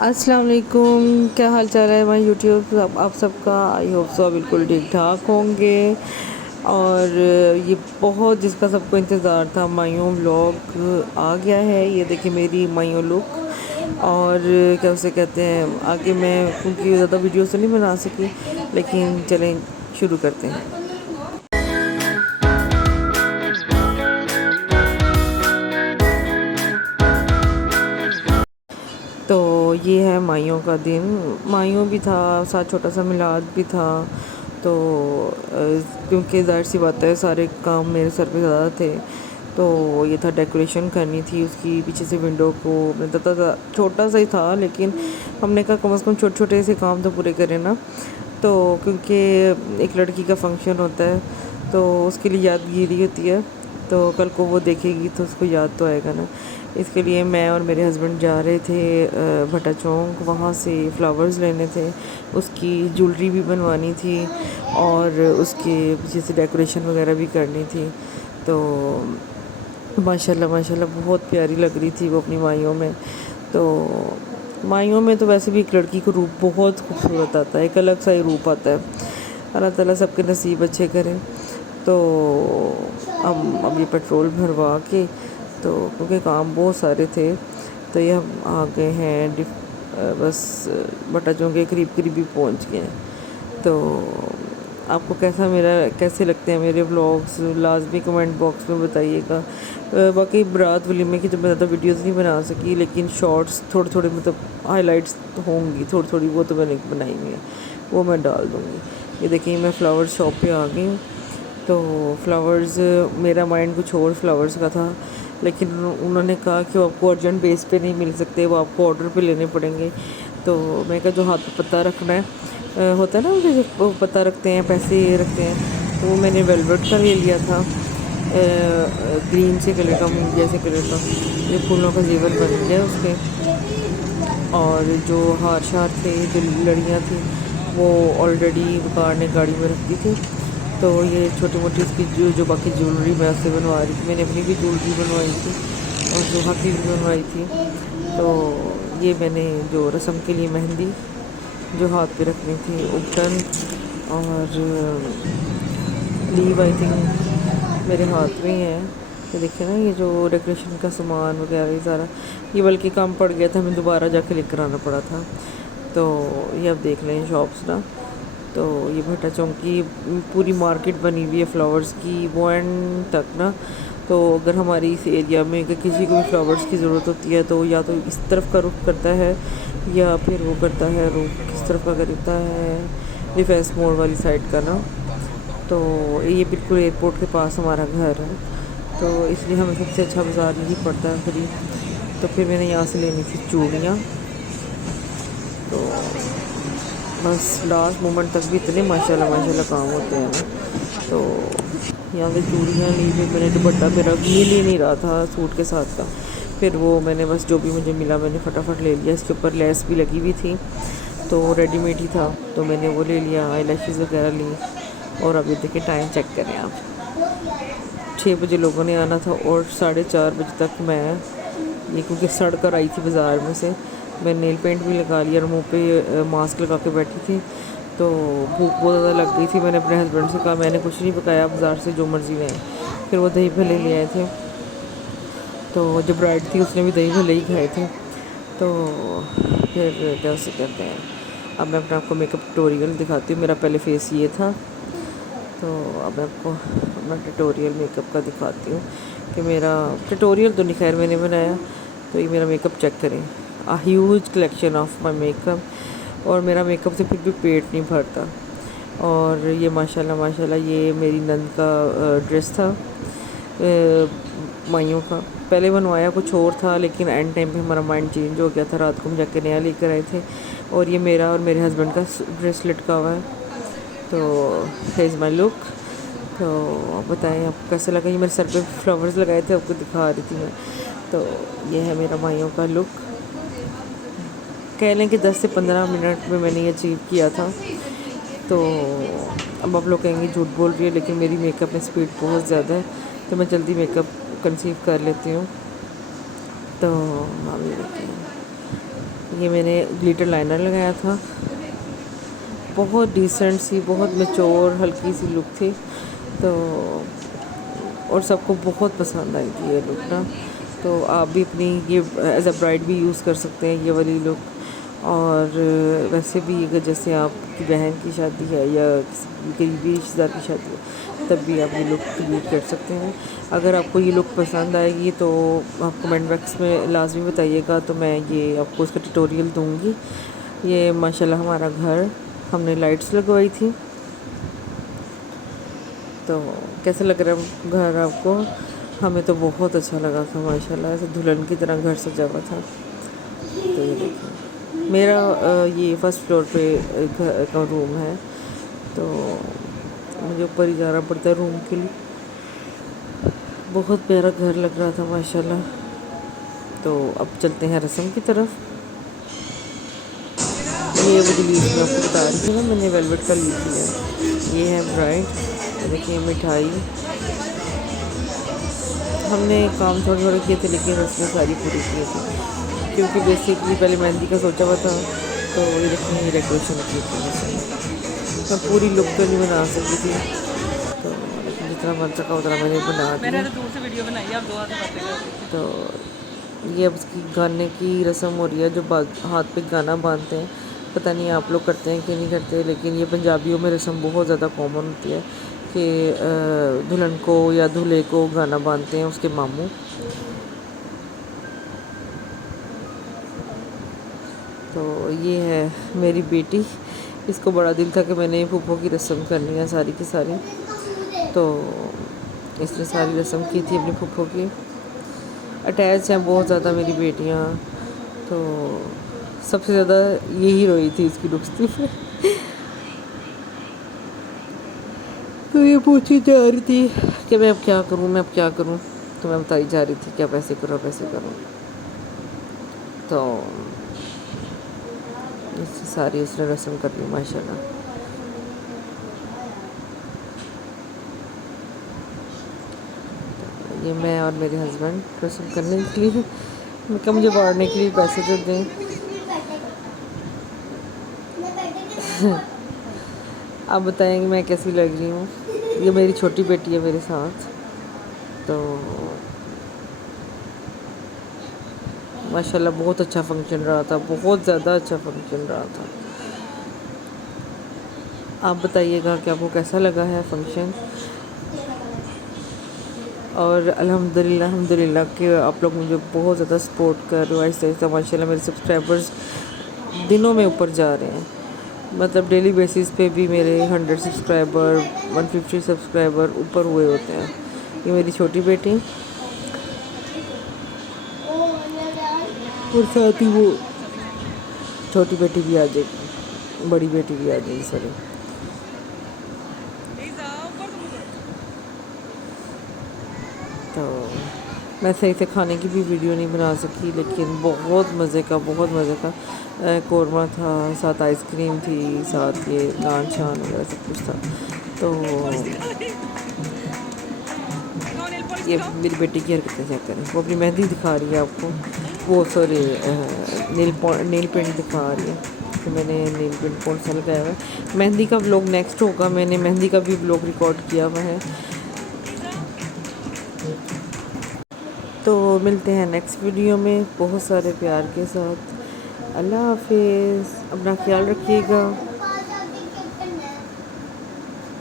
السلام علیکم، کیا حال چال ہے ہمارے یوٹیوب آپ سب کا؟ آئی ہوپ سو بالکل ٹھیک ٹھاک ہوں گے۔ اور یہ بہت جس کا سب کو انتظار تھا، مائیوں ولاگ آ گیا ہے۔ یہ دیکھیں میری مائیوں لک، اور کیا اسے کہتے ہیں، آگے میں کیونکہ زیادہ ویڈیوز تو نہیں بنا سکی، لیکن چلیں شروع کرتے ہیں۔ تو یہ ہے مائیوں کا دن، مائیوں بھی تھا، ساتھ چھوٹا سا میلاد بھی تھا۔ تو کیونکہ ظاہر سی بات ہے سارے کام میرے سر پہ زیادہ تھے، تو یہ تھا ڈیکوریشن کرنی تھی اس کی پیچھے سے ونڈو کو۔ میں چھوٹا سا ہی تھا، لیکن ہم نے کہا کم از کم چھوٹے چھوٹے سے کام تو پورے کریں نا۔ تو کیونکہ ایک لڑکی کا فنکشن ہوتا ہے تو اس کے لیے یادگیری ہوتی ہے، تو کل کو وہ دیکھے گی تو اس کو یاد تو آئے گا نا۔ اس کے لیے میں اور میرے ہسبینڈ جا رہے تھے بھٹا چونک، وہاں سے فلاورز لینے تھے، اس کی جولری بھی بنوانی تھی اور اس کے پیچھے سے ڈیکوریشن وغیرہ بھی کرنی تھی۔ تو ماشاء اللہ بہت پیاری لگ رہی تھی وہ اپنی مائیوں میں۔ تو مائیوں میں تو ویسے بھی ایک لڑکی کو روپ بہت خوبصورت آتا ہے، ایک الگ سا ہی روپ آتا ہے۔ اللہ تعالیٰ سب کے نصیب اچھے کریں۔ تو ہم ابھی پیٹرول بھروا کے، تو کیونکہ کام بہت سارے تھے، تو یہ ہم آ گئے ہیں بس بٹا چونک کے قریب ہی پہنچ گئے ہیں۔ تو آپ کو کیسے لگتے ہیں میرے ولاگز، لازمی کمنٹ باکس میں بتائیے گا۔ باقی برات ولیمے کی تو میں زیادہ ویڈیوز نہیں بنا سکی، لیکن شارٹس تھوڑے مطلب ہائی لائٹس ہوں گی تھوڑی وہ تو میں نے بنائی ہوئی ہے، وہ میں ڈال دوں گی۔ یہ دیکھیں میں فلاور شاپ پہ آ گئی ہوں۔ تو فلاورز، میرا مائنڈ کچھ اور فلاورز کا تھا، لیکن انہوں نے کہا کہ وہ آپ کو ارجنٹ بیس پہ نہیں مل سکتے، وہ آپ کو آرڈر پہ لینے پڑیں گے۔ تو میں کہا جو ہاتھ پہ پتہ رکھنا ہے، ہوتا ہے نا مجھے جو پتہ رکھتے ہیں، پیسے رکھتے ہیں، تو وہ میں نے ویلویٹ کا لے لیا تھا، گرین سے کلر کا، مونگ جیسے کلر کا، یہ پھولوں کا زیور بن گیا اس کے۔ اور جو ہار تھے، جو لڑیاں تھیں، وہ آلریڈی وقار نے گاڑی میں رکھ دی تھی۔ تو یہ چھوٹی موٹی اس کی جو باقی جولری میں اس سے بنوا رہی تھی، میں نے اپنی بھی جولری بنوائی تھی اور زوہا کی بھی بنوائی تھی۔ تو یہ میں نے جو رسم کے لیے مہندی جو ہاتھ پہ رکھنی تھی، ابٹن اور لیو آئی تھنک میرے ہاتھ میں ہی ہے۔ یہ دیکھیں نا، یہ جو ڈیکوریشن کا سامان وغیرہ یہ سارا، یہ بلکہ کام پڑ گیا تھا، ہمیں دوبارہ جا کے لے کر آنا پڑا تھا۔ تو یہ اب دیکھ لیں شاپس نا، تو یہ بھٹا چونک کی پوری مارکیٹ بنی ہوئی ہے فلاورز کی، وہ اینڈ تک نا۔ تو اگر ہماری اس ایریا میں اگر کسی کو بھی فلاورز کی ضرورت ہوتی ہے، تو یا تو اس طرف کا رخ کرتا ہے، یا پھر وہ کرتا ہے رخ کس طرف کا کرتا ہے، ڈیفینس موڑ والی سائڈ کا نا۔ تو یہ بالکل ایئرپورٹ کے پاس ہمارا گھر ہے، تو اس لیے ہمیں سب سے اچھا بازار یہی پڑتا ہے خرید۔ تو پھر میں نے یہاں سے لینی تھی چوڑیاں، تو بس لاسٹ مومنٹ تک بھی اتنے ماشاءاللہ کام ہوتے ہیں نا۔ تو یہاں سے چوڑیاں لی، پھر میں نے دوپٹہ میرا مل ہی نہیں رہا تھا سوٹ کے ساتھ کا، پھر وہ میں نے بس جو بھی مجھے ملا میں نے فٹافٹ لے لیا۔ اس کے اوپر لیس بھی لگی ہوئی تھی، تو ریڈی میڈ ہی تھا، تو میں نے وہ لے لیا، آئی لیشز وغیرہ لی۔ اور ابھی دیکھیں ٹائم چیک کریں آپ، 6 بجے لوگوں نے آنا تھا، اور 4:30 بجے تک میں یہ کیونکہ سڑ کر آئی تھی بازار میں سے، میں نیل پینٹ بھی لگا لیا اور منہ پہ ماسک لگا کے بیٹھی تھی۔ تو بھوک بہت زیادہ لگ گئی تھی، میں نے اپنے ہسبینڈ سے کہا میں نے کچھ نہیں پکایا، بازار سے جو مرضی لیں۔ پھر وہ دہی بھلے لے آئے تھے، تو جو برائڈ تھی اس نے بھی دہی بھلے ہی کھائے تھے۔ تو پھر کیا اسے کہتے ہیں، اب میں آپ کو میک اپ ٹیوٹوریل دکھاتی ہوں۔ میرا پہلے فیس یہ تھا، تو اب میں آپ کو اپنا ٹیوٹوریل میک اپ کا دکھاتی ہوں کہ میرا ٹیوٹوریل تو نہیں خیر میں نے بنایا۔ تو یہ میرا میک اپ چیک کریں، huge collection of my make up, اور میرا میک اپ سے پھر بھی پیٹ نہیں بھرتا۔ اور یہ ماشاءاللہ یہ میری نند کا ڈریس تھا، مائیوں کا۔ پہلے بنوایا کچھ اور تھا، لیکن اینڈ ٹائم پہ ہمارا مائنڈ چینج ہو گیا تھا، رات کو ہم جا کے نیا لے کر آئے تھے۔ اور یہ میرا اور میرے ہسبینڈ کا ڈریس لٹکا ہوا ہے۔ تو ہیز مائی لک۔ تو آپ بتائیں آپ کو کیسا لگا؟ یہ میرے سر پہ فلاورز لگائے تھے، آپ کو دکھا رہی تھی میں۔ تو یہ ہے میرا مائیوں کا لک، کہہ لیں کہ 10 سے 15 منٹ میں میں نے یہ اچیو کیا تھا۔ تو اب آپ لوگ کہیں گے جھوٹ بول رہی ہے، لیکن میری میک اپ میں اسپیڈ بہت زیادہ ہے، تو میں جلدی میک اپ کنسیو کر لیتی ہوں۔ تو ہم یہ دیکھیں، یہ میں نے گلیٹر لائنر لگایا تھا. بہت ڈیسنٹ سی، بہت میچور ہلکی سی لک تھی. تو اور سب کو بہت پسند آئی تھی یہ لک نا. تو آپ بھی اپنی یہ ایز اے برائڈ بھی یوز کر سکتے ہیں یہ والی لک. اور ویسے بھی اگر جیسے آپ کی بہن کی شادی ہے یا کسی قریبی رشتہ دار کی شادی ہے تب بھی آپ یہ لک کریٹ کر سکتے ہیں. اگر آپ کو یہ لک پسند آئے گی تو آپ کمنٹ باکس میں لازمی بتائیے گا، تو میں یہ آپ کو اس کا ٹیٹوریل دوں گی. یہ ماشاءاللہ ہمارا گھر ہم نے لائٹس لگوائی تھی. تو کیسے لگ رہا ہے گھر آپ کو؟ ہمیں تو بہت اچھا لگا تھا ماشاءاللہ، ایسے دلہن کی طرح گھر سجا ہوا تھا. تو یہ دیکھیں میرا یہ فرسٹ فلور پہ کا روم ہے، تو مجھے اوپر ہی جانا پڑتا ہے روم کے لیے. بہت پیارا گھر لگ رہا تھا ماشاءاللہ. تو اب چلتے ہیں رسم کی طرف. یہ وہ جلیس میں آپ کو بتا رہی تھی نا، میں نے ویلویٹ کا لی ہے. یہ ہے برائڈ، دیکھیے مٹھائی. ہم نے کام تھوڑے تھوڑے کیے تھے لیکن رسمیں ساری پوری کی تھی، کیونکہ بیسکلی پہلے مہندی کا سوچا ہوا تھا. تو یہ دیکھیں یہ ڈیکوریشن کی تھی. میں پوری لک تو نہیں بنا سکی تھی، تو جتنا بن سکا اتنا میں نے بنا دیا. تو یہ اب اس کی گانے کی رسم ہو رہی ہے، جو ہاتھ پہ گانا باندھتے ہیں. پتہ نہیں آپ لوگ کرتے ہیں کہ نہیں کرتے، لیکن یہ پنجابیوں میں رسم بہت زیادہ کامن ہوتی ہے کہ دلہن کو یا دولہے کو گانا باندھتے ہیں اس کے ماموں. تو یہ ہے میری بیٹی، اس کو بڑا دل تھا کہ میں نے پھوپھو کی رسم کرنی ہے ساری کی ساری. تو اس نے ساری رسم کی تھی اپنی پھوپھو کی. اٹیچ ہیں بہت زیادہ میری بیٹیاں. تو سب سے زیادہ یہی روئی تھی اس کی رخستی پہ. تو یہ پوچھی جا رہی تھی کہ میں اب کیا کروں، میں اب کیا کروں. تو میں بتائی جا رہی تھی کہ اب ایسے کرو، اب ایسے کرو. تو اس سے ساری اس نے رسم کر لی ماشاءاللہ. یہ میں اور میرے ہسبینڈ رسم کرنے کے لیے، میں کہا مجھے بانٹنے کے لیے پیسے تو دیں. آپ بتائیں گے میں کیسی لگ رہی ہوں. یہ میری چھوٹی بیٹی ہے میرے ساتھ. تو ماشاءاللہ بہت اچھا فنکشن رہا تھا، بہت زیادہ اچھا فنکشن رہا تھا. آپ بتائیے گا کہ آپ کو کیسا لگا ہے فنکشن. اور الحمدللہ کہ آپ لوگ مجھے بہت زیادہ سپورٹ کر رہے ہو. آہستہ آہستہ ماشاءاللہ میرے سبسکرائبرز دنوں میں اوپر جا رہے ہیں. مطلب ڈیلی بیسس پہ بھی میرے 100 سبسکرائبر 150 سبسکرائبر اوپر ہوئے ہوتے ہیں. یہ میری چھوٹی بیٹی، اور ساتھ ہی وہ چھوٹی بیٹی بھی آ جائے گی، بڑی بیٹی بھی آ جائے گی سوری. تو میں صحیح سے کھانے کی بھی ویڈیو نہیں بنا سکی، لیکن بہت مزے کا قورمہ تھا، ساتھ آئس کریم تھی، ساتھ یہ نان شان وغیرہ سب کچھ تھا. تو یہ میری بیٹی کی حرکتیں چیک کریں، وہ اپنی مہندی دکھا رہی ہے آپ کو. وہ سوری نیل پینٹ دکھا رہی ہے کہ میں نے نیل پینٹ کون سا لگایا ہوا ہے. مہندی کا ولاگ نیکسٹ ہوگا، میں نے مہندی کا بھی ولاگ ریکارڈ کیا ہوا ہے. تو ملتے ہیں نیکسٹ ویڈیو میں بہت سارے پیار کے ساتھ. اللہ حافظ، اپنا خیال رکھیے گا.